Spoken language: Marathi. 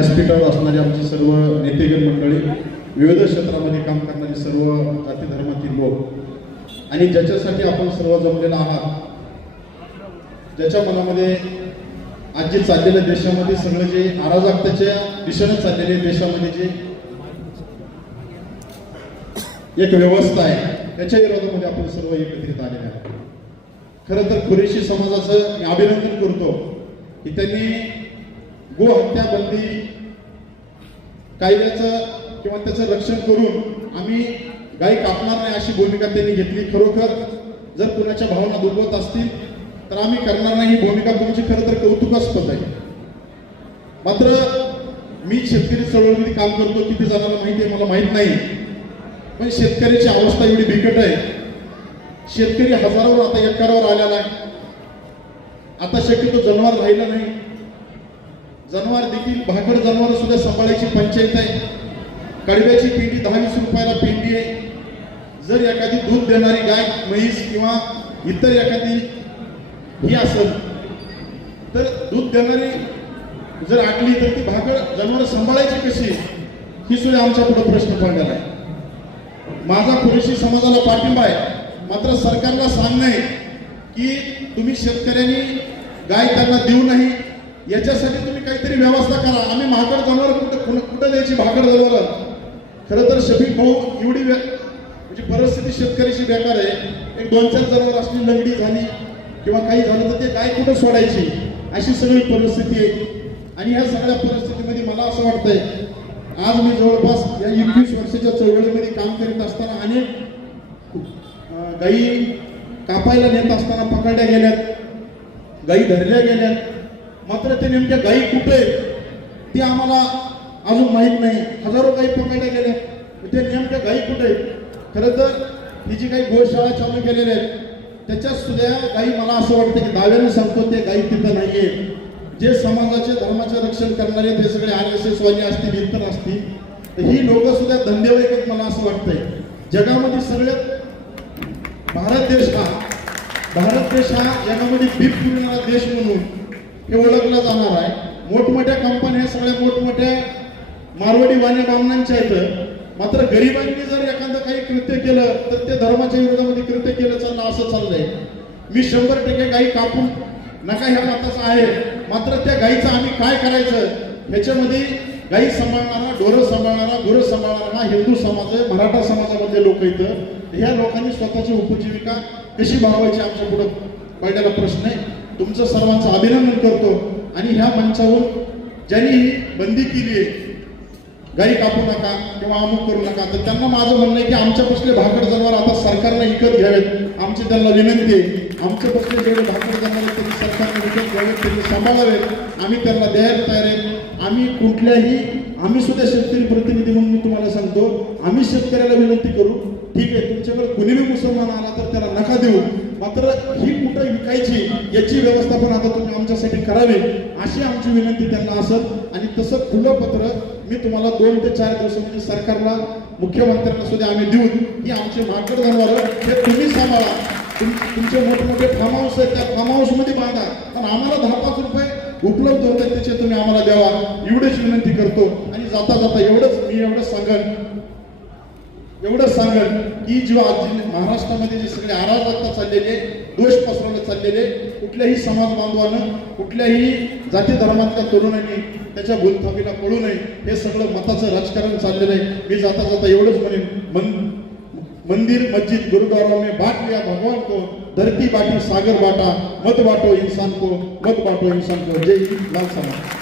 व्यासपीठावर असणारे आमचे सर्व नेतेगण मंडळी विविध क्षेत्रामध्ये काम करणारे सर्व जाती धर्मातील लोक. आणि ज्याच्यासाठी आपण सर्व जमलेला आहात ज्याच्या मनामध्ये आज जे चाललेल्या देशामध्ये सगळं जे अराजकतेच्या दिशेनं चाललेले देशामध्ये जे एक व्यवस्था आहे त्याच्या विरोधामध्ये आपण सर्व एकत्रित आलेले आहोत. खरं तर कुरेशी समाजाचं मी अभिनंदन करतो की त्यांनी गोहत्या बंदी कायद्याचं किंवा त्याचं रक्षण करून आम्ही गाई कापणार नाही अशी भूमिका त्यांनी घेतली. खरोखर जर कुणाच्या भावना दुखवत असतील तर आम्ही करणार नाही. ही भूमिका तुमची खरं तर कौतुकास्पद आहे. मात्र मी शेतकरी चळवळीमध्ये काम करतो. किती जणांना माहिती आहे मला माहीत नाही. पण शेतकऱ्याची अवस्था एवढी बिकट आहे. शेतकरी हजारावर आता एकरावर आलेला आहे. आता शक्यतो जनावर राहिलं नाही. जनावर देखील भाकड जनावर सुद्धा सांभाळायची पंचायत आहे. कडव्याची पेंडी दहा वीस रुपयाला पेंडी आहे. जर एखादी दूध देणारी गाय म्हैस किंवा इतर एखादी ही असेल तर दूध देणारी जर आटली तर ती भाकड जनावर सांभाळायची कशी ही सुद्धा आमच्या पुढे प्रश्न पडणार आहे. माझा पुरेशी समाजाला पाठिंबा आहे. मात्र सरकारला सांगणे की तुम्ही शेतकऱ्यांनी गाय त्यांना देऊ नाही याच्यासाठी तुम्ही काहीतरी व्यवस्था करा. आम्ही महागड जनावर कुठं कुठं कुठं द्यायची भाकड जनावर? खरं तर शफीक भाऊ एवढी म्हणजे परिस्थिती शेतकऱ्याची बेकार आहे. एक दोन चार जनावर असली लंगडी झाली किंवा काही झालं तर ते गाय कुठं सोडायची? अशी सगळी परिस्थिती आहे. आणि ह्या सगळ्या परिस्थितीमध्ये मला असं वाटतंय आज मी जवळपास या एकवीस वर्षाच्या चळवळीमध्ये काम करीत असताना अनेक गाई कापायला नेत असताना पकडल्या गेल्यात गाई धरल्या गेल्यात. मात्र ते नेमक्या गाई कुठे आहेत ते आम्हाला अजून माहीत नाही. हजारो गाई पकडल्या गेल्या ते नेमक्या गाई कुठे आहेत? खरं तर ही जी काही गोशाळा चालू केलेल्या आहेत त्याच्यात सुद्धा गाई मला असं वाटतं की दाव्याने सांगतो ते गाई तिथं नाहीये. जे समाजाचे धर्माचे रक्षण करणारे ते सगळे आर एस एस वाले असतील इतर असतील तर ही लोक सुद्धा धंदेवाईक मला असं वाटतंय. जगामध्ये सगळ्यात भारत देश हा भारत देश हा जगामध्ये बीप पुरणारा देश म्हणून हे ओळखलं जाणार आहे. मोठमोठ्या कंपन्या सगळ्या मोठमोठ्या मारवाडी वाणी बामणांच्या आहेत. मात्र गरिबांनी जर एखादं काही कृत्य केलं तर ते धर्माच्या विरोधामध्ये कृत्य केलं चाललं असं चाललंय. मी शंभर टक्के गाई कापून नका ह्या मताचा आहे. मात्र त्या गाईचं आम्ही काय करायचं? ह्याच्यामध्ये गाई सांभाळणारा ढोरं सांभाळणारा गुरं सांभाळणारा हा हिंदू समाज आहे मराठा समाजामधले लोक इथं. ह्या लोकांनी स्वतःची उपजीविका कशी भागवायची आमच्या पुढं? पडलेला प्रश्न आहे. तुमचं सर्वांचं अभिनंदन करतो. आणि ह्या मंचावरून ज्यांनी ही बंदी केली आहे गाई कापू नका किंवा अमुक करू नका तर त्यांना माझं म्हणणं आहे की आमच्या बसले भाकड जनावर आता सरकारनं विकत घ्यावेत. आमची त्यांना विनंती आहे. आमच्या कसले जेवढे भाकड जनावर त्यांनी सरकारने विकत घ्यावेत त्यांनी सांभाळावेत आम्ही त्यांना द्यायला तयार आहेत. आम्ही कुठल्याही आम्ही सुद्धा शेतकरी प्रतिनिधी म्हणून मी तुम्हाला सांगतो आम्ही शेतकऱ्याला विनंती करू ठीक आहे तुमच्याकडे कुणी बी मुसलमान आला तर त्याला नका देऊ. मात्र ही कुठं विकायची याची व्यवस्थापन आता तुम्ही आमच्यासाठी करावी अशी आमची विनंती त्यांना असत. आणि तसं खुलं पत्र मी तुम्हाला दोन ते चार दिवसामध्ये सरकारला मुख्यमंत्र्यांना सुद्धा आम्ही देऊन ही आमची माकड जाणवार हे तुम्ही सांभाळा. तुम तुमचे मोठमोठे फार्म हाऊस आहेत त्या फार्म हाऊसमध्ये बांधा. पण आम्हाला दहा पाच रुपये उपलब्ध होत आहेत त्याचे तुम्ही आम्हाला द्यावा. एवढीच विनंती करतो. आणि जाता जाता एवढंच मी एवढंच सांगेन. एवढंच सांगेन की जेव्हा आज महाराष्ट्रामध्ये जे सगळे अराजकता चाललेले दोष पसरवले चाललेले कुठल्याही समाज बांधवानं कुठल्याही जाती धर्मातल्या तरुणांनी त्याच्या भूलथापीला पडू नये. हे सगळं मताचं राजकारण चाललेलं आहे. मी जाता जाता एवढंच म्हणेन मन मंदिर मस्जिद गुरुद्वारा में बांट लिया भगवान को धरती बाटी सागर बाटा मत बाटो इंसान को मत बाटो इंसान को. जय लाल समाज.